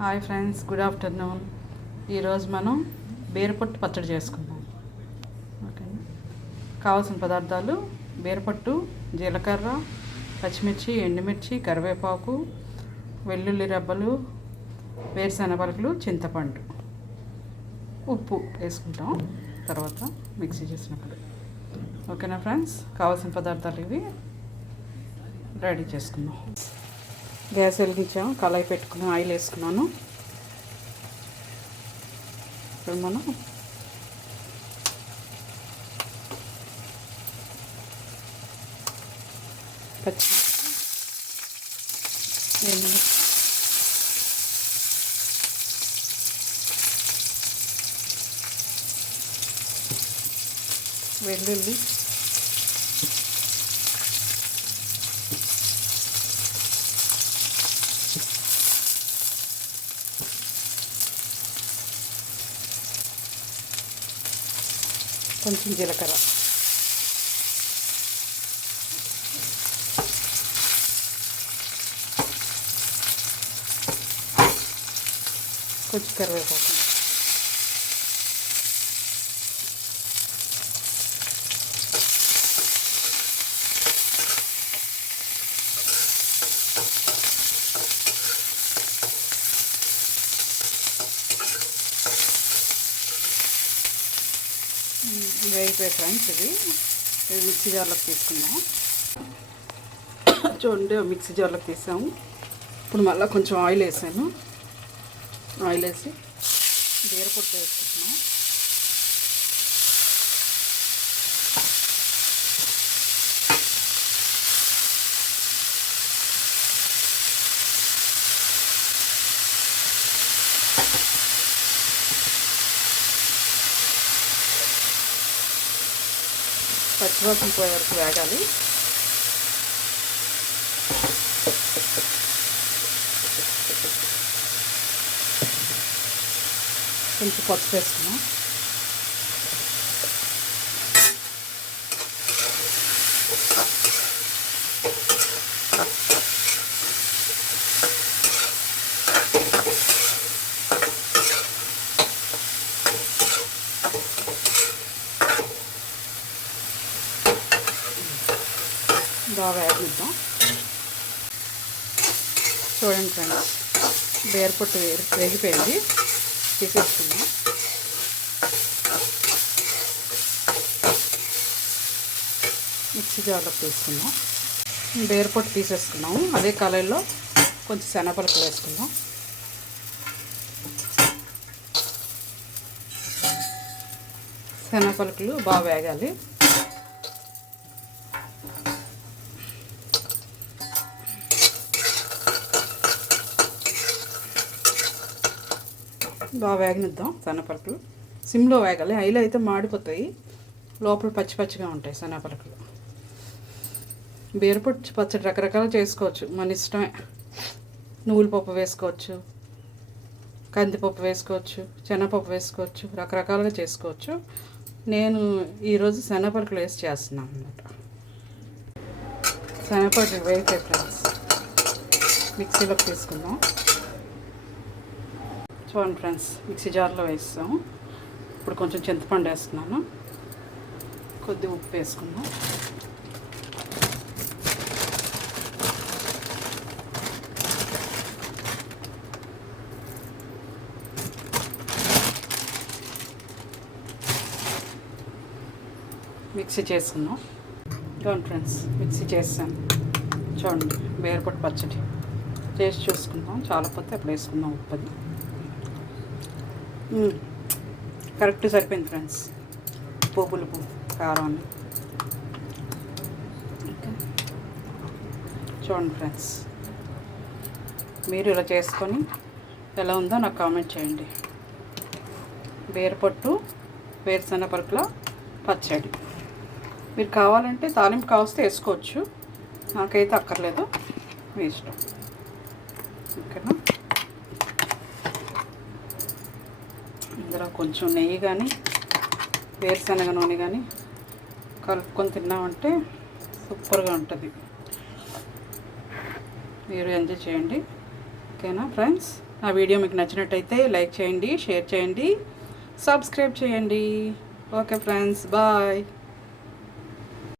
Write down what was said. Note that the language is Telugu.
Hi friends, good afternoon. ఈరోజు మనం బీరపట్టు పచ్చడి చేసుకుందాం. ఓకే, కావాల్సిన పదార్థాలు: బీరపట్టు, జీలకర్ర, పచ్చిమిర్చి, ఎండుమిర్చి, కరివేపాకు, వెల్లుల్లి రెబ్బలు, వేరుశనగ పలుకులు, చింతపండు, ఉప్పు వేసుకుంటాం తర్వాత మిక్సీ చేసినప్పుడు. ఓకేనా ఫ్రెండ్స్, కావాల్సిన పదార్థాలు ఇవి. రెడీ చేసుకుందాం. గ్యాస్ వెలిగించాము, కళాయి పెట్టుకున్నాం, ఆయిల్ వేసుకున్నాను. ఇప్పుడు మనం పచ్చిమిర్చి, వెల్లుల్లి, కొంచెం జీలకర్ర, కొంచెం కరివేపాకు, వేగిపోయి ఫ్రెండ్స్ ఇవి మిక్సీ జార్లోకి తీసుకుందాం. చూడండి, మిక్సీ జార్లోకి తీసాము. ఇప్పుడు మళ్ళీ కొంచెం ఆయిల్ వేసాను. ఆయిల్ వేసి బీరపొట్టు వేసుకుంటున్నాం. పచ్చివాసన పోయే వరకు వేగాలి. కొంచెం పసుపు వేసుకున్నాం. బాగా వేగిద్దాం. చూడండి ఫ్రెండ్స్, బీరపొట్టు వేగిపోయింది, తీసేసుకుందాం. మిక్సీ జార్లోకి తీసుకుందాం. బీరపొట్టు తీసేసుకున్నాము. అదే కళాయిలో కొంచెం శనగపలుకులు వేసుకుందాం. శనగపలుకులు బాగా వేగాలి. బాగా వేగనిద్దాం. శనగపలుకులు సిమ్లో వేగాలి. హైలో అయితే మాడిపోతాయి, లోపల పచ్చి పచ్చిగా ఉంటాయి శనగపలుకులు. బీరపొట్టు పచ్చడి రకరకాలు చేసుకోవచ్చు, మన ఇష్టమే. నువ్వుల పప్పు వేసుకోవచ్చు, కందిపప్పు వేసుకోవచ్చు, శనగపప్పు వేసుకోవచ్చు, రకరకాలుగా చేసుకోవచ్చు. నేను ఈరోజు శనగపలుకులు వేసి చేస్తున్నాను అన్నమాట. శనగపలుకులు వేగితే ఫ్రెండ్స్ మిక్సీలోకి తీసుకుందాం. చూడండి ఫ్రెండ్స్, మిక్సీ జార్లో వేస్తాం. ఇప్పుడు కొంచెం చింతపండు వేస్తున్నాను, కొద్దిగా ఉప్పు వేసుకుందాం. మిక్సీ చేసుకుందాం. చూడండి ఫ్రెండ్స్, మిక్సీ చేస్తాను. చూడండి, బీరపొట్టు పచ్చడి చేసి చూసుకుందాం. చాలా పోతే అప్పుడు వేసుకుందాం. ఉప్పది కరెక్ట్ సరిపోయింది ఫ్రెండ్స్. పులుపు కారం చూడండి ఫ్రెండ్స్, మీరు ఇలా చేసుకొని ఎలా ఉందో నాకు కామెంట్ చేయండి. బీరపొట్టు వేరుశనగ పలుకుల పచ్చడి. మీరు కావాలంటే తాలింపు కావస్తే వేసుకోవచ్చు, నాకైతే అక్కర్లేదు, మీ ఇష్టం. ఓకేనా, ఇందులో కొంచెం నెయ్యి కానీ వేరుశనగ నూనె కానీ కలుపుకొని తిన్నామంటే సూపర్గా ఉంటుంది. మీరు ఎంజాయ్ చేయండి. ఓకేనా ఫ్రెండ్స్. ఆ వీడియో మీకు నచ్చినట్టయితే లైక్ చేయండి, షేర్ చేయండి, సబ్స్క్రైబ్ చేయండి. Okay friends, bye.